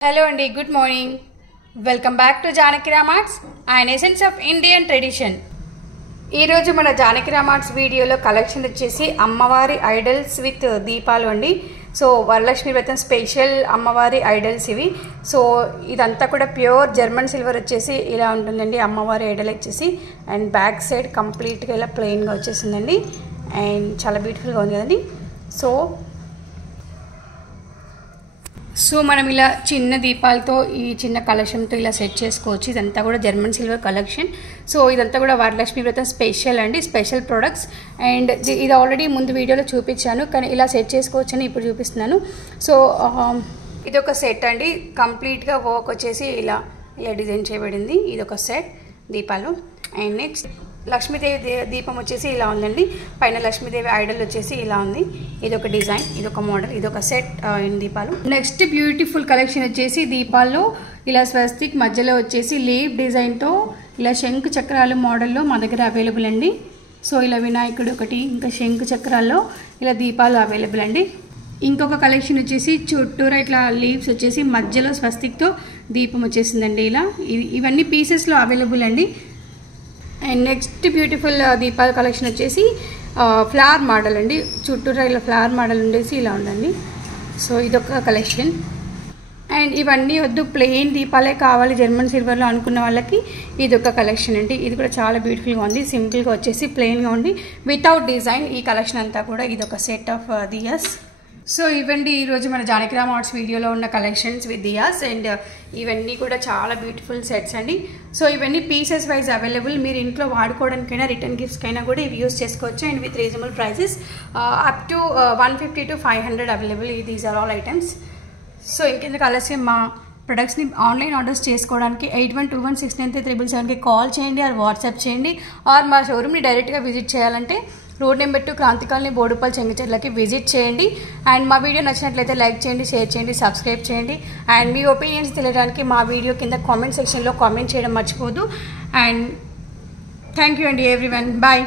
Hello and good morning. Welcome back to Janaki Ramarts and Essence of Indian Tradition. ఈ రోజు మన జానకి రామార్ట్స్ వీడియోలో collection వచ్చేసి అమ్మవారి ఐడల్స్ విత్ దీపాలు అండి. సో వరలక్ష్మి వ్రతం స్పెషల్ అమ్మవారి ఐడల్స్ ఇవి. సో ఇదంతా కూడా ప్యూర్ జర్మన్ సిల్వర్ వచ్చేసి ఇలా ఉంటుందండి. అమ్మవారి ఐడల్ వచ్చేసి అండ్ బ్యాక్ సైడ్ కంప్లీట్గా ఇలా ప్లెయిన్గా వచ్చేసిందండి అండ్ చాలా బ్యూటిఫుల్గా ఉంది కదండి. సో మనం ఇలా చిన్న దీపాలతో ఈ చిన్న కలెక్షన్తో ఇలా సెట్ చేసుకోవచ్చు. ఇదంతా కూడా జర్మన్ సిల్వర్ కలెక్షన్. సో ఇదంతా కూడా వరలక్ష్మి వ్రతం స్పెషల్ అండి, స్పెషల్ ప్రొడక్ట్స్. అండ్ ఇది ఆల్రెడీ ముందు వీడియోలో చూపించాను, కానీ ఇలా సెట్ చేసుకోవచ్చు అని ఇప్పుడు చూపిస్తున్నాను. సో ఇది ఒక సెట్ అండి, కంప్లీట్గా వర్క్ వచ్చేసి ఇలా డిజైన్ చేయబడింది. ఇది ఒక సెట్ దీపాలు. అండ్ నెక్స్ట్ లక్ష్మీదేవి దీపం వచ్చేసి ఇలా ఉందండి. పైన లక్ష్మీదేవి ఐడల్ వచ్చేసి ఇలా ఉంది. ఇది ఒక డిజైన్, ఇది ఒక మోడల్, ఇది ఒక సెట్ దీపాలు. నెక్స్ట్ బ్యూటిఫుల్ కలెక్షన్ వచ్చేసి దీపాల్లో ఇలా స్వస్తిక్ మధ్యలో వచ్చేసి లీవ్ డిజైన్తో ఇలా శంకు చక్రాలు మోడల్లో మా దగ్గర అవైలబుల్ అండి. సో ఇలా వినాయకుడు ఒకటి, ఇంకా శంకు చక్రాల్లో ఇలా దీపాలు అవైలబుల్ అండి. ఇంకొక కలెక్షన్ వచ్చేసి చుట్టూరా ఇట్లా లీవ్స్ వచ్చేసి మధ్యలో స్వస్తిక్తో దీపం వచ్చేసిందండి. ఇలా ఇవన్నీ పీసెస్లో అవైలబుల్ అండి. అండ్ నెక్స్ట్ బ్యూటిఫుల్ దీపాల కలెక్షన్ వచ్చేసి ఫ్లవర్ మోడల్ అండి. చుట్టూరా ఇలా ఫ్లవర్ మోడల్ ఉండేసి ఇలా ఉందండి. సో ఇదొక కలెక్షన్. అండ్ ఇవన్నీ వద్దు ప్లెయిన్ దీపాలే కావాలి జర్మన్ సిల్వర్లో అనుకున్న వాళ్ళకి ఇదొక కలెక్షన్ అండి. ఇది కూడా చాలా బ్యూటిఫుల్గా ఉంది. సింపుల్గా వచ్చేసి ప్లెయిన్గా ఉంది వితౌట్ డిజైన్. ఈ కలెక్షన్ అంతా కూడా ఇదొక సెట్ ఆఫ్ దియాస్. సో ఇవండి ఈరోజు మన జానకి రామార్ట్స్ వీడియోలో ఉన్న కలెక్షన్స్ విత్ దియాస్. అండ్ ఇవన్నీ కూడా చాలా బ్యూటిఫుల్ సెట్స్ అండి. సో ఇవన్నీ పీసెస్ వైజ్ అవైలబుల్. మీరు ఇంట్లో వాడుకోవడానికైనా రిటర్న్ గిఫ్ట్స్కైనా కూడా ఇవి యూస్ చేసుకోవచ్చు. And with reasonable prices up to 150 to 500 available. These are all items. So ఇంకెందుకు ఆలస్యం, మా ప్రొడక్ట్స్ని ఆన్లైన్ ఆర్డర్స్ చేసుకోవడానికి 81216937కి కాల్ చేయండి ఆర్ వాట్సాప్ చేయండి. ఆర్ మా షోరూమ్ని డైరెక్ట్గా విజిట్ చేయాలంటే road number 2 Kranthi colony Boduppal చెంగిచెర్లకి విజిట్ చేయండి. అండ్ మా వీడియో నచ్చినట్లయితే లైక్ చేయండి, షేర్ చేయండి, సబ్స్క్రైబ్ చేయండి. అండ్ మీ ఒపీనియన్స్ తెలియడానికి మా వీడియో కింద కామెంట్ సెక్షన్లో కామెంట్ చేయడం మర్చిపోదు. అండ్ థ్యాంక్ యూ అండి ఎవ్రీవన్. బాయ్.